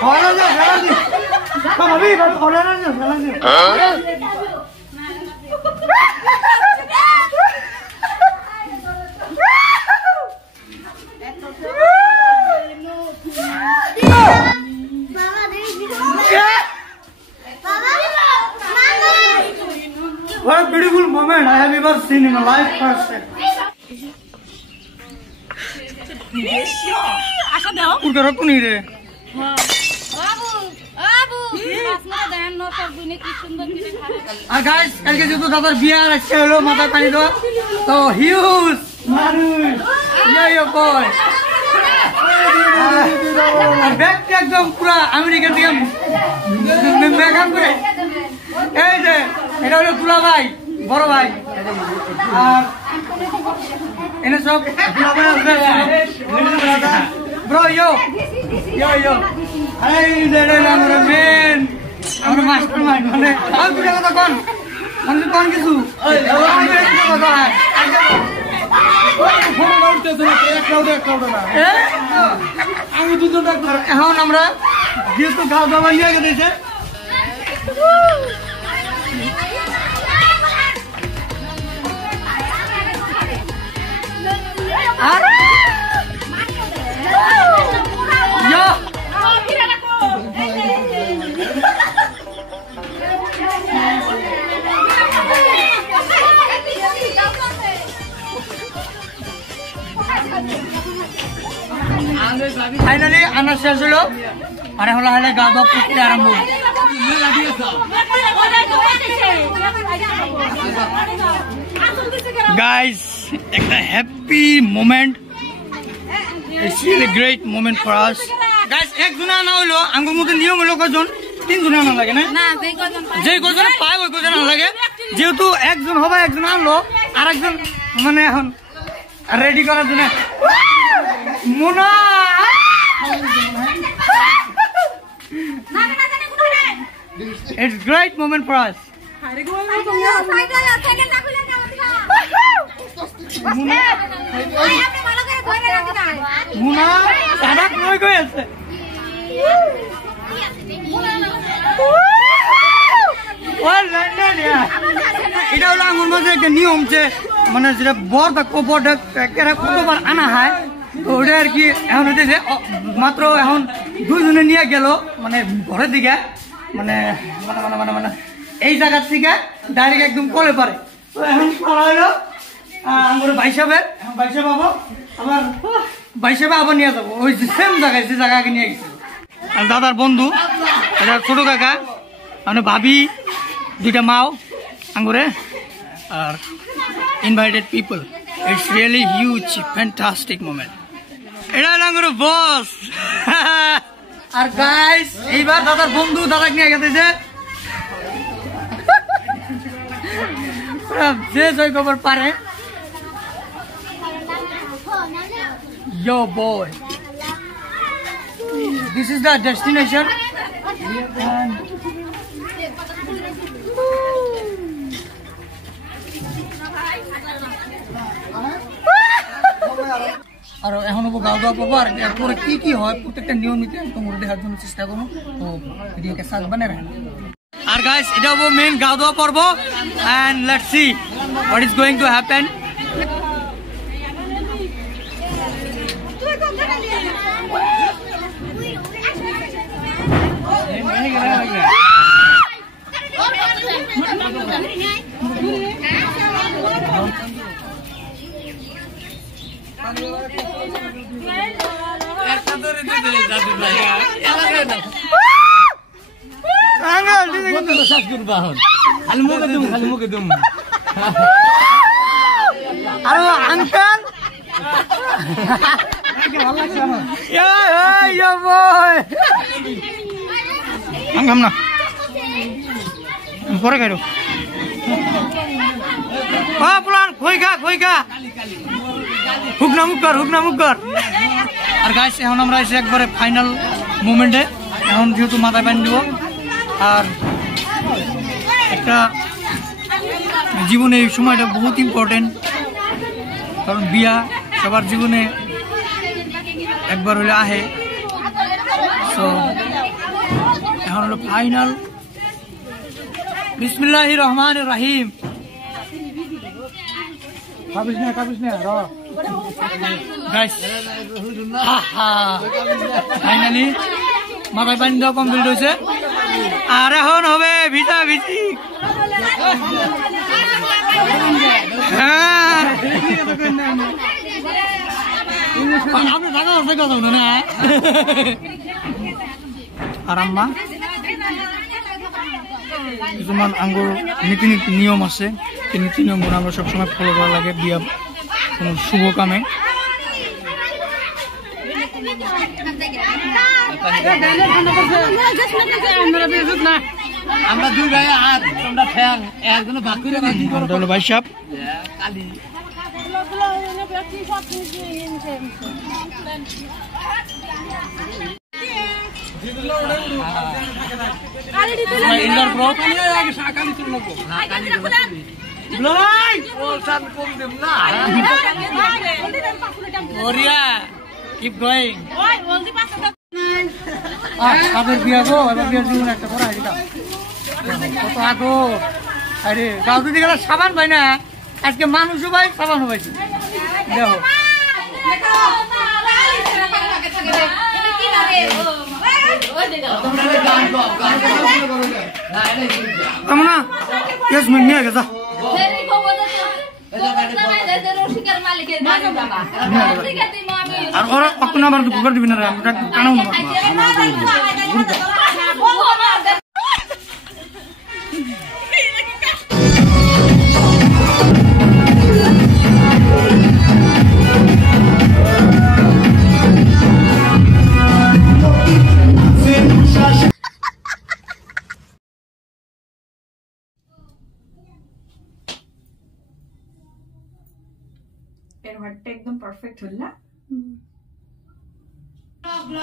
What a beautiful moment I have ever seen in a life person. আশা দাও উড়ে কোনি রে বাবু বাবু আসলে দেন না সব দিনে কি সুন্দর করে খাবে আর গাইস কালকে যেহেতু দাদার বিয়ে আছে হলো মাথায় পানি দাও তো হিউজ মানুষ ইয়ো বয় আর ব্যাগটা একদম পুরো আমেরিকা থেকে মেকআপ করে এই যে এটা হলো দুলা ভাই বড় ভাই আর এনে সব দুলা ভাই আছে ব্রো ইয়ো এই যে আমরা মেন আমরা মাস্টার মাইন্ড মানে আর দুটা কথা কোন মানে কোন কিছু কথা আমি দুজন এখন আমরা যেহেতু গাছ বাবা নিয়ে গেছে আর ফাইনালি আনা শেষ হলো আর এখন হলে গা বা পুকতে আরম্ভ গাইস একটা happy moment it's really great moment for us guys একজন আনা হলো আঙ্গুর মধ্যে নিয়ম হলো কজন তিনজন আনা লাগে না যে কজন পায় ওই কজন আনা লাগে যেহেতু একজন হবে একজন আনলো আর একজন মানে এখন রেডি করার জন্য মুনা It's a great moment for us. Muna, sadak noi koi ase. Oh, London ya. Ita holo angur mojhe ekta niyom je, mane jeta bor ta kopor ta ekera kotobar ana hai. তো ওটা আর কি এখন হইতেছে মাত্র এখন দুইজনে নিয়ে গেল মানে ঘরের দিকে মানে মানে মানে মানে মানে এই জায়গার থেকে ডাইরেক্ট একদম কলে পারে তো এখন করা হলো আমার ভাই সাহেবের পাবো আবার ভাই সাহেব আবার নিয়ে যাবো ওই সেম জায়গায় যে জায়গাকে নিয়ে গেছিল আর দাদার বন্ধু এটা ছোট কাকা মানে ভাবি দুইটা মাও আঙ্গুরে আর invited people it's really huge fantastic moment এটা হলো বস আর গাইস এইবার দাদার বন্ধু দাদাকে নিয়ে গেছে যে জয় খবর পারে Yo boy, this is the destination and আর এখন গাওয়া দাওয়া করবো আর এরপরে কি কি হয় প্রত্যেকটা নিয়ম নীতি তোমরা দেখার জন্য চেষ্টা করো তো ভিডিওকে সাথ বানিয়ে রাখো আর গাইস এটা হবো মেইন গাওয়া দাওয়া পর্ব and let's see what is going to happen uncle আঙ্কাম না পরে খাইরো পুলান খই খা হুকনা মুখ কর আর গাইস এখন আমরা এসে একবারে ফাইনাল মোমেন্টে এখন যেহেতু মাথায় পানি দিব আর একটা জীবনে এই সময়টা বহুত ইম্পর্টেন্ট কারণ বিয়া সবার জীবনে একবার হলে আহে সো এখন হলো ফাইনাল। বিসমিল্লাহির রহমানির রহিম। ফাইনালি মাথায় পানি দেওয়া কমপ্লিট হয়েছে, আর এখন হবে ভিজা ভিজি। হ্যাঁ আর আম্মা কিছুমান আঙ্গুর নীতি নিয়ম আছে, সেই নীতি নিয়মগুলো আমরা সবসময় ফলো করা লাগে বিয়া কোনো শুভ কামে। আমরা দুই ভাই হাত তোমরা ঠ্যাং একজনে ভাগ করে হলো ভাই সাহেব। তাদের বিয়া গো, এবার বিয়ার জীবন একটা করা হয় কত আগো। আরে গাও দিদি গেলে সাবান ভাই না, আজকে মানুষও ভাই সাবানও পাইছি। দেখো না ইয়াসমিন নিয়ে গেছা আর ওরা কখন আবার ঘুরে দিবি না রে, আমরা কানাও না। একদম পারফেক্ট হল না।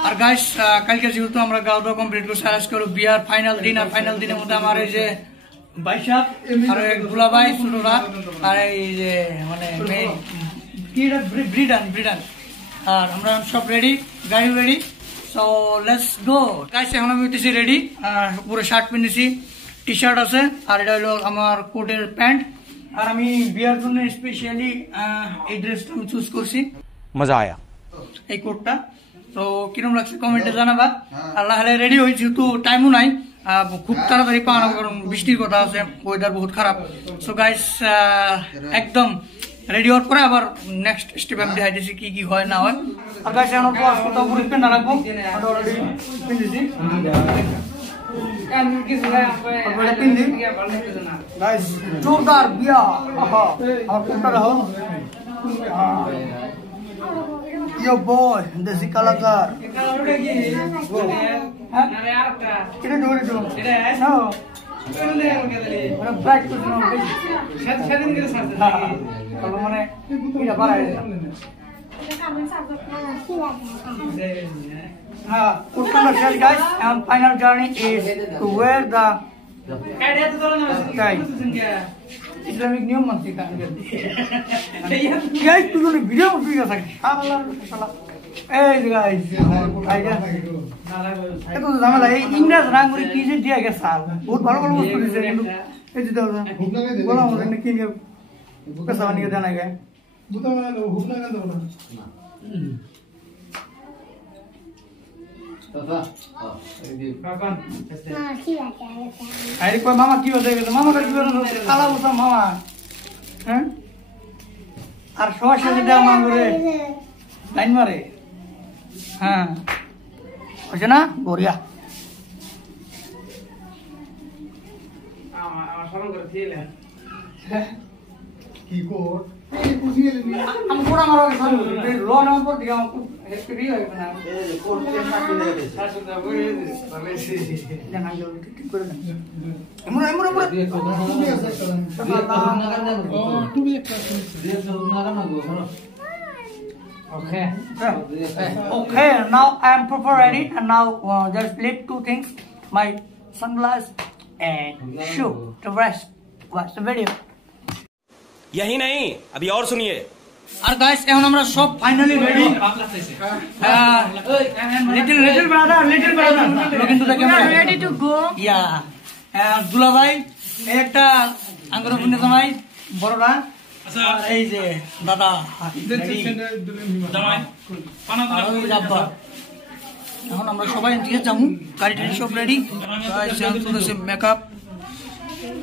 আর গাইস কালকে যেহেতু আমরা গাওয়া দাওয়া কমপ্লিট করছি, আজকে হলো বিয়ার ফাইনাল দিন। আর ফাইনাল দিনের মধ্যে আমার এই যে বাইশা আর গুলা ভাই ছোটরা আর এই যে মানে ব্রিডান আর আমরা সব রেডি, গাড়ি ready. So let's go guys. এখন আমি উঠেছি রেডি, পুরো শার্ট পিনেছি, টি শার্ট আছে, আর এটা হলো আমার কোটের প্যান্ট। আর আমি বিয়ার জন্য স্পেশালি এই ড্রেসটা আমি চুজ করছি, মজা আয়া এই কোটটা। তো কিরম লাগছে কমেন্টে জানাবা। আল্লাহ রেডি হয়েছি, যেহেতু টাইমও নাই, খুব তাড়াতাড়ি পাওয়া, কারণ বৃষ্টির কথা আছে, ওয়েদার বহুত খারাপ। সো গাইস একদম রেডি হওয়ার পরে আবার নেক্সট স্টেপ আমি দেখাই দিয়েছি কি কি হয় না হয়। আর গাইস এখন কোথাও পুরো পেন রাখবো, অলরেডি পিনেছি जोरदार बिया और यो बॉय देसी कलाकार guys, and final journey is to wear the Islamic new month. Guys, tu ne video mo video sa Allah sala. Hey guys, idea. Eto zamala ei English ranguri ki je dia ge sal. Bahut bhalo bhalo bostu dise kintu ei je daw na. Bola mo ne ki ne kasa bani ge dana ge. Buta na hubna ga daw na. अरे कोई मामा की होता है मामा का जीवन काला होता मामा हैं और शोष से दिया मांगो रे लाइन मारे हाँ अच्छा ना बोरिया की को हम पूरा मारो लो ना पर दिया हमको हेल्पी है ना ए कोर्ट के माटी दे दे सासु दा बोले भले से जाना जो ठीक कर दे हमरा तू भी एक दे ना ना गो okay okay now I am proper ready and now just flip two things my sunglasses and shoe to rest watch the video यही नहीं, अभी और सुनिए। আর গাইস এখন আমরা সব finally ready little brother looking to the camera ready to go. ইয়া দুলা ভাই একটা আঙ্গুর বুনে জামাই বড়রা আর এই যে দাদা জামাই পানা এখন আমরা সবাই দিয়ে যাবো গাড়ি টাড়ি সব ready makeup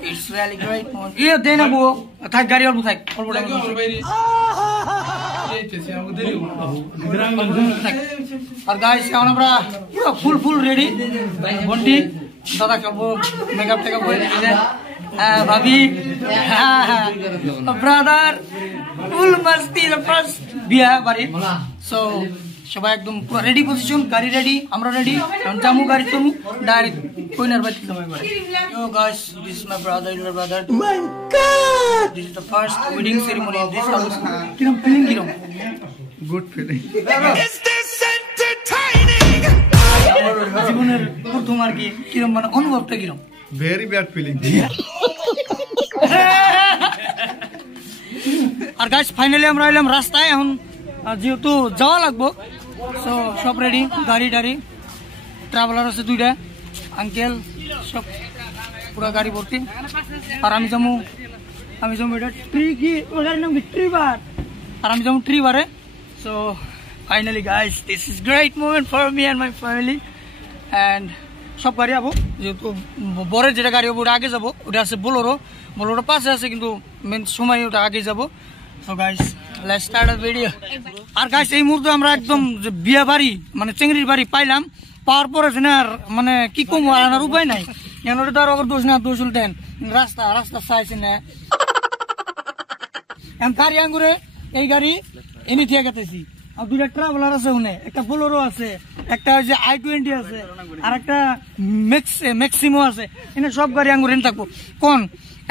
it's really great moment ইয়ে দেন না বউ থাক গাড়ি অল্প থাক অল্প টাইম আর গাইস এখন আমরা পুরো ফুল রেডি বন্টি দাদা করবো মেকআপ টেকআপ হয়ে গেছে ভাবি ব্রাদার ফুল মস্তি ফার্স্ট বিয়া বাড়ি সো সবাই একদম পুরো রেডি পজিশন গাড়ি রেডি আমরা রেডি জামু গাড়ি চলু ডাইরেক্ট কইনার বাড়ি সময় করে you guys this is my brother your brother my god this is the first wedding ceremony in this house কিরম ফিলিং কিরম good feeling is this entertaining জীবনের প্রথম আর কি কিরম মানে অনুভবটা কিরম ভেরি ব্যাড ফিলিং আর গাইস ফাইনালি আমরা এলাম রাস্তায় এখন যেহেতু যাওয়া লাগবো সো সব রেডি গাড়ি টাড়ি ট্রাভেলার আছে দুইটা আঙ্কেল সব পুরো গাড়ি ভর্তি আর আমি যাবো এটা ট্রি কি ওটার নাম কি ট্রি বার আর আমি যাবো ট্রি বারে so finally guys this is great moment for me and my family and সব গাড়ি যাবো যেহেতু বরের যেটা গাড়ি হবো ওটা আগে যাবো ওটা আছে বোলোরো পাশে আছে কিন্তু মেন সময় ওটা আগে যাবো so guys let's start a video আর গাইস এই মুহূর্তে আমরা একদম বিয়া বাড়ি মানে চেংড়ির বাড়ি পাইলাম পাওয়ার পরে আর মানে কি কম আনার উপায় নাই এনরে তার ওর দোষ না দোষ উল্টেন রাস্তা চাইছে না এম গাড়ি আঙ্গুরে এই গাড়ি এনে ঠিক গেতেছি আর দুইটা ট্রাভেলার আছে ওনে একটা বোলেরো আছে একটা যে i20 আছে আর একটা ম্যাক্সিমো আছে এনে সব গাড়ি আঙ্গুরে এনে থাকবো কোন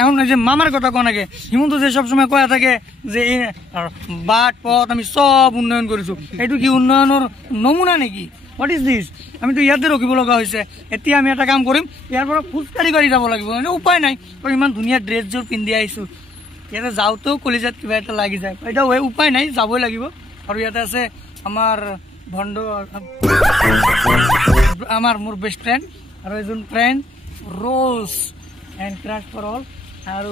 এখন যে মামার কথা কোন আগে হিমন্ত যে সবসময় কয়া থাকে যে বাট পথ আমি সব উন্নয়ন করেছো এইটো কি উন্নয়নের নমুনা নাকি হোয়াট ইজ দিস আমি তো ইয়াতে রখিব লগা হয়েছে এতিয়া আমি এটা কাম কৰিম ইয়াৰ পৰা খোজকাঢ়ি গাড়ি যাব লাগিব উপায় নাই ইমান ধুনীয়া ড্ৰেছযোৰ পিন্ধি আহিছো ইয়াতে যাওঁতেও কলিজাত কিবা এটা লাগি যায় এটা উপায় নাই যাবই লাগিব আৰু ইয়াতে আছে আমাৰ ভণ্ড মোৰ বেষ্ট ফ্ৰেণ্ড আৰু এজন friend rose and crush for all আৰু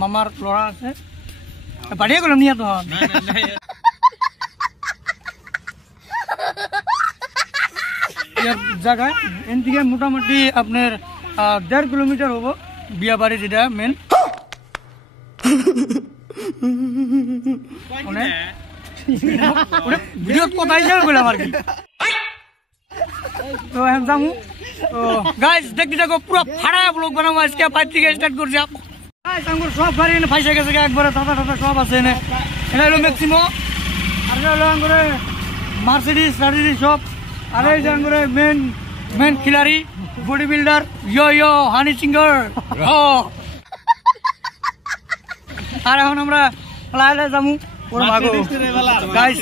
মামাৰ ল'ৰা আছে বাঢ়িয়ে গ'লাম নিয়া তহঁত জায়গায় এন থেকে মোটামুটি আপনার 1.5 কিলোমিটার হবো বিয়া বাড়ি যেটা মেন ভিডিও কথা হিসাবে বললাম আর কি তো এখন যাবো গাইস দেখতে থাকো পুরো ফাড়া ব্লগ বানাবো আজকে 5 থেকে স্টার্ট করছি সব গাড়ি এনে ফাইসে গেছে একবারে টাটা সব আছে এনে এটা হলো ম্যাক্সিমো আর এটা হলো আঙ্গুরে মার্সিডিজ সব আর এই যে মেন খিলাড়ি বডি বিল্ডার ইয়ো হানি সিঙ্গার আর এখন আমরা লাইলে যাবো ওর ভাগো গাইস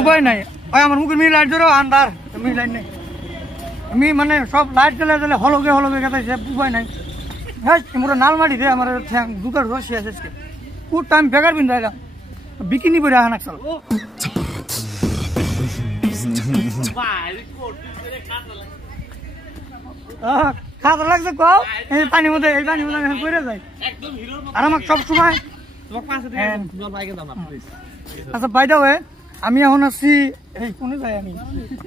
উপায় নাই ওই আমার মুখের মিল লাইট ধরো আন্ধার মিল লাইট নেই আমি মানে সব লাইট জ্বলে হলগে গেছে উপায় নাই হ্যাঁ মোটা নালমাটি দে আমার দুটার রসি আছে পুর টাইম বেকার পিন্ধাইলাম বিকিনি পরে আহান চল খাতা লাগছে কও এই পানির মধ্যে আমি পড়ে যাই আর আমাকে সব সময় আচ্ছা বাই দা ওয়ে আমি এখন আছি এই কোনে যাই আমি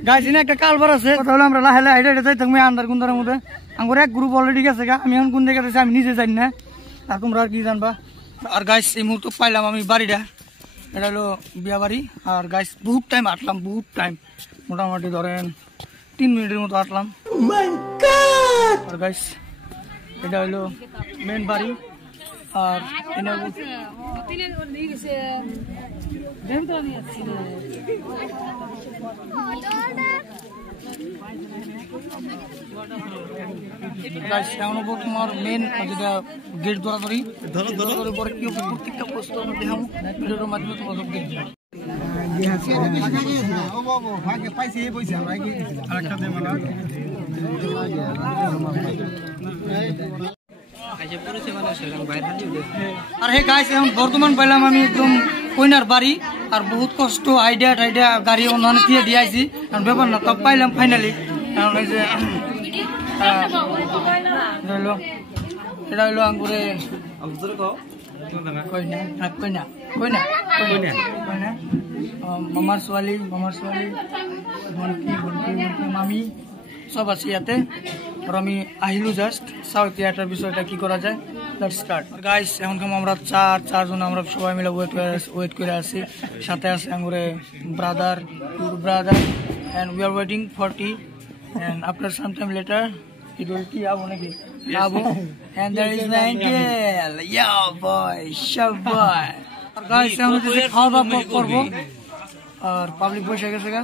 গাইছি না একটা কালবার আছে তাহলে আমরা লাহে হেঁটে যাই থাকবো আন্দার কুন্দারের মধ্যে আমার এক গ্রুপ অলরেডি গেছে গা আমি এখন কোন দিকে যাচ্ছি আমি নিজে জানি না আর তোমরা আর কি জানবা আর গাইস এই মুহূর্তে পাইলাম আমি বাড়িটা এটা হলো বিয়া বাড়ি আর গাইস বহুত টাইম হাঁটলাম মোটামুটি ধরেন 3 মিনিটের মতো হাঁটলাম আর গাইস এটা হলো মেন বাড়ি আর তোমার মেন যেটা গেট ধরাধরি পরে কি প্রত্যেকটা প্রশ্ন দেখাম ভিডিওর মাধ্যমে তোমাদের দেখবে আর হে গাইস এখন বর্তমান পাইলাম আমি একদম কইনার বাড়ি আর বহুত কষ্ট আইডিয়া টাইডিয়া গাড়ি অন্যান্য দিয়ে দিয়ে আইছি কারণ ব্যাপার না তো পাইলাম ফাইনালি কারণ এই যে এটা হইলো আঙ্গুরে কইনা কইনা কইনা কইনা কইনা মামার ছোৱালী ভণ্টি মামী সব আছে ইয়াতে আর আমি আহিলো জাস্ট চাও এতিয়া এটার বিষয়টা কি করা যায় লেটস স্টার্ট গাইস এখন আমরা চারজন আমরা সবাই মিলে ওয়েট করে আছি সাথে আছে আঙ্গুরে brother and we are waiting for tea and after some time later it will tea abu naki abu and there is my uncle yeah boy shab boy R guys আমরা যে খাওয়া দাওয়া করব আর পাবলিক বসে গেছে গা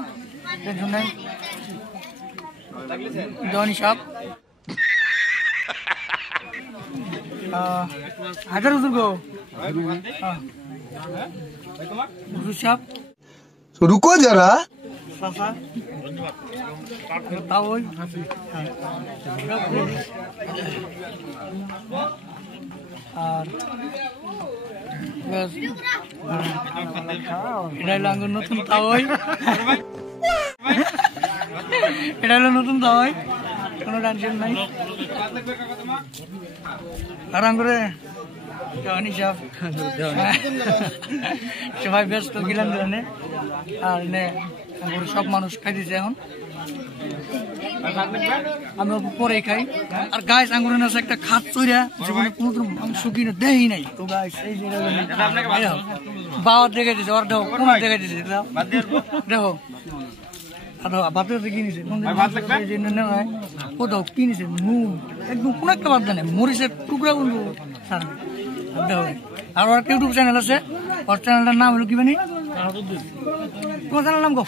টেনশন নাই Johnny সাহেব হাজার উজুর গো সাহেব रुको जरा Sasa. Tahu. আর bas. Ini langgun nutun tahu. Ini nutun tahu. Kono tension নাই. Arang করে. Jani Shah. সবাই ব্যস্ত গিলাম ধরে আর নে সব মানুষ খাইতেছে এখন আমি পরে খাই আর গাইস আঙ্গুরের আছে একটা খাত চইরা জীবনে কোনো মাংস কিনে দেই নাই তো গাইস এই যে বাবা দেখে দিছে ওর দাও কোন দেখে দিছে দেখো আর বাপে তো কিনেছে ভাত লাগবে যে না হয় ও দাও কিনেছে নুন একদম কোন একটা বাদ দেয় মরিচের টুকরা গুলো স্যার দেখো আর ওর ইউটিউব চ্যানেল আছে ওর চ্যানেলটার নাম হলো কি জানি তোমার চ্যানেল নাম গো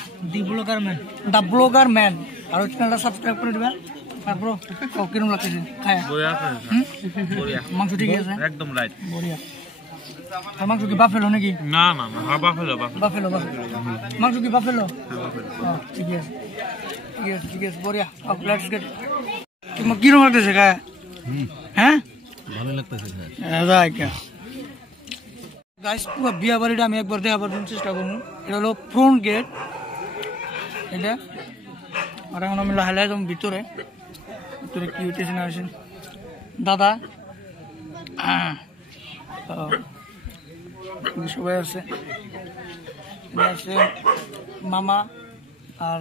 দ্য ব্লগার ম্যান আর ওই চ্যানেলটা সাবস্ক্রাইব করে দিবা তারপর কিরকম লাগতেছে খায় মাংস ঠিক আছে একদম রাইট বড়িয়া আর মাংস কি বাফেলো নাকি না বাফেলো মাংস কি বাফেলো ঠিক আছে বড়িয়া লেটস গেট তোমার কিরকম লাগতেছে খায় হ্যাঁ ভালো লাগতেছে গাইস পুরো বিয়া বাড়িটা আমি একবার দেখাবার জন্য চেষ্টা করবো এটা হলো ফ্রন্ট গেট এটা আর এখন আমি লাহে একদম ভিতরে কি হইতেছে না আসেন দাদা সবাই আছে মামা আর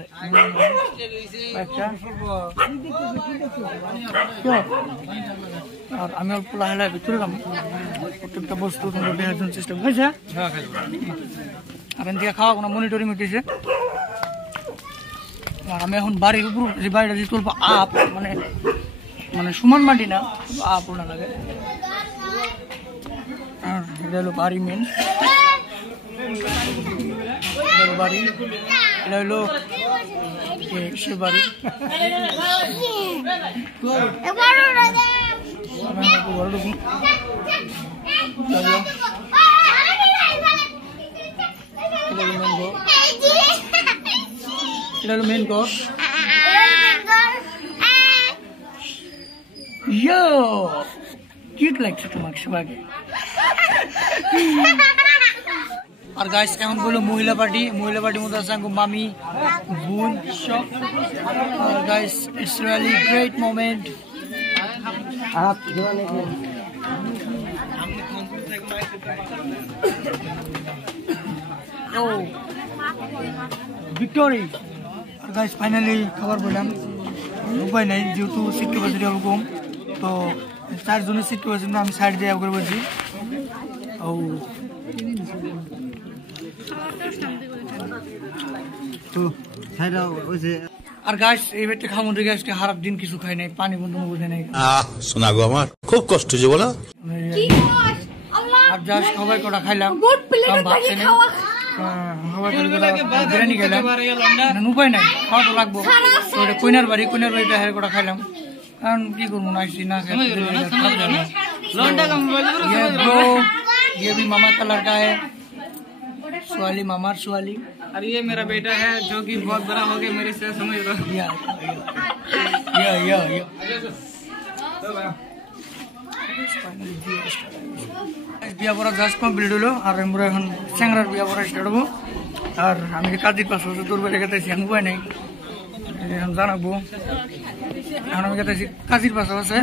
আর আমি অল্প লাহে লাহে ভিতরে যাবো প্রত্যেকটা বস্তু তোমরা দেখার জন্য চেষ্টা করছি এখন থেকে খাওয়া কোনো মনিটরিং হইতেছে আর আমি এখন বাড়ির উপর যে বাড়িটা যে অল্প আপ মানে সমান মাটি না আপ না লাগে আর এটা হলো বাড়ি মেন বাড়ি এটা হলো সে বাড়ি এটা হলো মেন ঘর কিউট লাগছে তোমাকে সবাইকে আর গাইস এখন বললো মহিলা পার্টির মধ্যে আছে মামি বোন সব আর guys it's really great moment victory আর গাইস ফাইনালি খাবার বললাম উপায় নাই যেহেতু সিট ক্যাপাসিটি হবে কম তো 4 জনের সিট ক্যাপাসিটি আমি সাইড দিয়ে করে বলছি ও তো খাইরা ওইছে আর গাইস এই বেটে খামু রে গাইস হারাপ দিন কিছু খাই নাই পানি বন্ধ বুঝে নাই শোনা গো আমার খুব কষ্ট যে বলো কি কস আল্লাহ আর জাস্ট সবাই কোটা খাইলাম গুড প্লেট বাকি খাওয়া সবাই বিরিয়ানি খেলাম উপায় নাই খাওয়া তো লাগবো তো এটা কইনার বাড়িটা হের কোটা খাইলাম কারণ কি করবো না আসছি না ये भी मामा का लड़का है सुवाली मामा सुवाली और ये मेरा बेटा है जो कि बहुत बड़ा हो गया मेरे से समझ लो या বিয়া পড়া জাস্ট কমপ্লিট হলো আর আমরা এখন চ্যাংরার বিয়া পড়া স্টার্ট হবো আর আমি কাজের পাশে বছর তোর বেড়ে গেতেছি আমি উপায় নেই এখন জানাবো এখন আমি গেতেছি কাজের পাশে আছে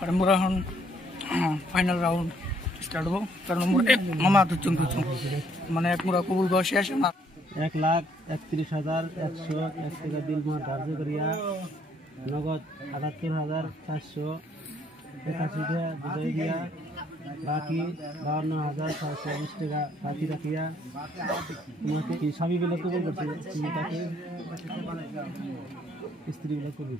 আর আমরা এখন ফাইনাল রাউন্ড স্টার্ট হবো কারণ আমরা এক মামা ধুচুম মানে এক মুড়া কবুল গাওয়া শেষ না 1,31,101 টাকা বিল মোহর ধার্য করিয়া নগদ 78,481 টাকা বুঝাই দিয়া বাকি 52,620 টাকা বাকি রাখিয়া তোমাকে কি স্বামী বিলে কবুল করছে তুমি তাকে স্ত্রী বিলে কবুল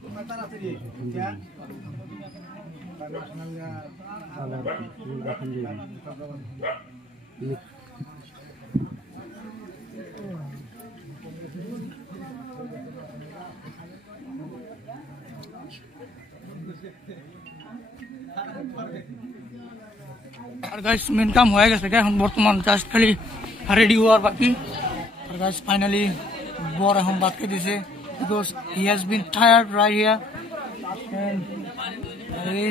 আর গাইস মেন কাম হয়ে গেছে এখন বর্তমান জাস্ট খালি রেডি হওয়ার বাকি আর গাইস ফাইনালি বর এখন বাদ করে দিয়েছে because he has been tired right here and he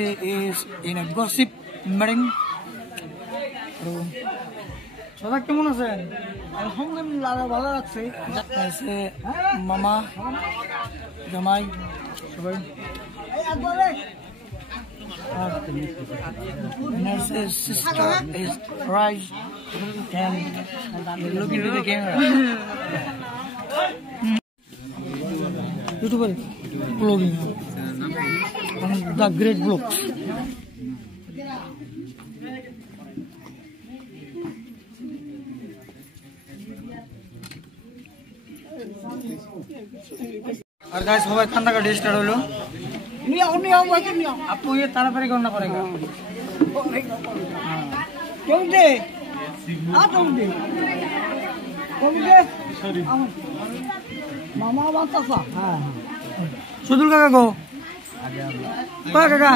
is in a gossip meeting. দাদা কেমন আছেন? আলহামদুলিল্লাহ ভালো লাগছে। আছে মামা জামাই সবাই and his sister is right and looking to the camera. YouTuber vlogging the great vlog. और गाइस सबाई खाना का स्टार्ट হলো আপু ये তাড়াতাড়ি করনা पड़ेगा क्यों दे आ तुम दे सॉरी मामा बातासा हां सुदुल काका को पा काका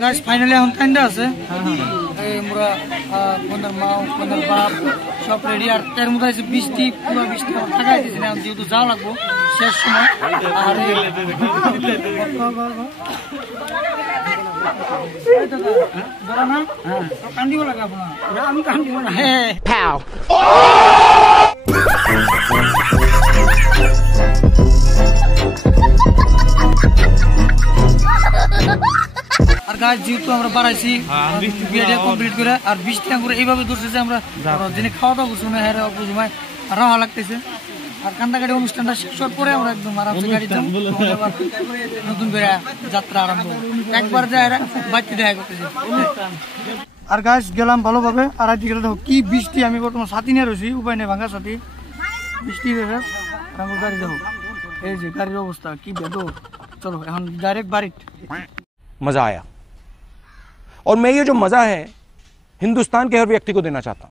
गाइस फाइनली हम कांडा আছে এই আমরা কোনর মা কোনর বাপ সব রেডি আর তার মধ্যে আছে বৃষ্টি পুরো বৃষ্টি লাগাই দিয়েছে না যেহেতু যাও লাগবো শেষ সময় আর বড় না হ্যাঁ কান্দিও লাগা আপনারা আমি কান্দিও না হ্যাঁ পাও আর গাছ যেহেতু আমরা বাড়াইছি বিয়েটা কমপ্লিট করে আর 20 টাকা করে এইভাবে ধরছে যে আমরা যিনি খাওয়া দাওয়া করছি না হ্যাঁ অল্প সময় রাহা লাগতেছে আর কান্দাকাটি অনুষ্ঠানটা শেষ হওয়ার পরে আমরা একদম আরামসে গাড়ি যাবো নতুন করে যাত্রা আরম্ভ একবার যায় বাড়িতে দেখা করতেছে আর গাছ গেলাম ভালোভাবে আর আজকে দেখো কি বৃষ্টি আমি বর্তমান ছাতি নিয়ে রয়েছি উপায় নেই ভাঙা ছাতি বৃষ্টি হয়ে আমার গাড়ি দেখো এই যে গাড়ির অবস্থা কি বেদো চলো এখন ডাইরেক্ট বাড়ি मजा आया और मैं ये जो मजा है हिंदुस्तान के हर व्यक्ति को देना चाहता हूं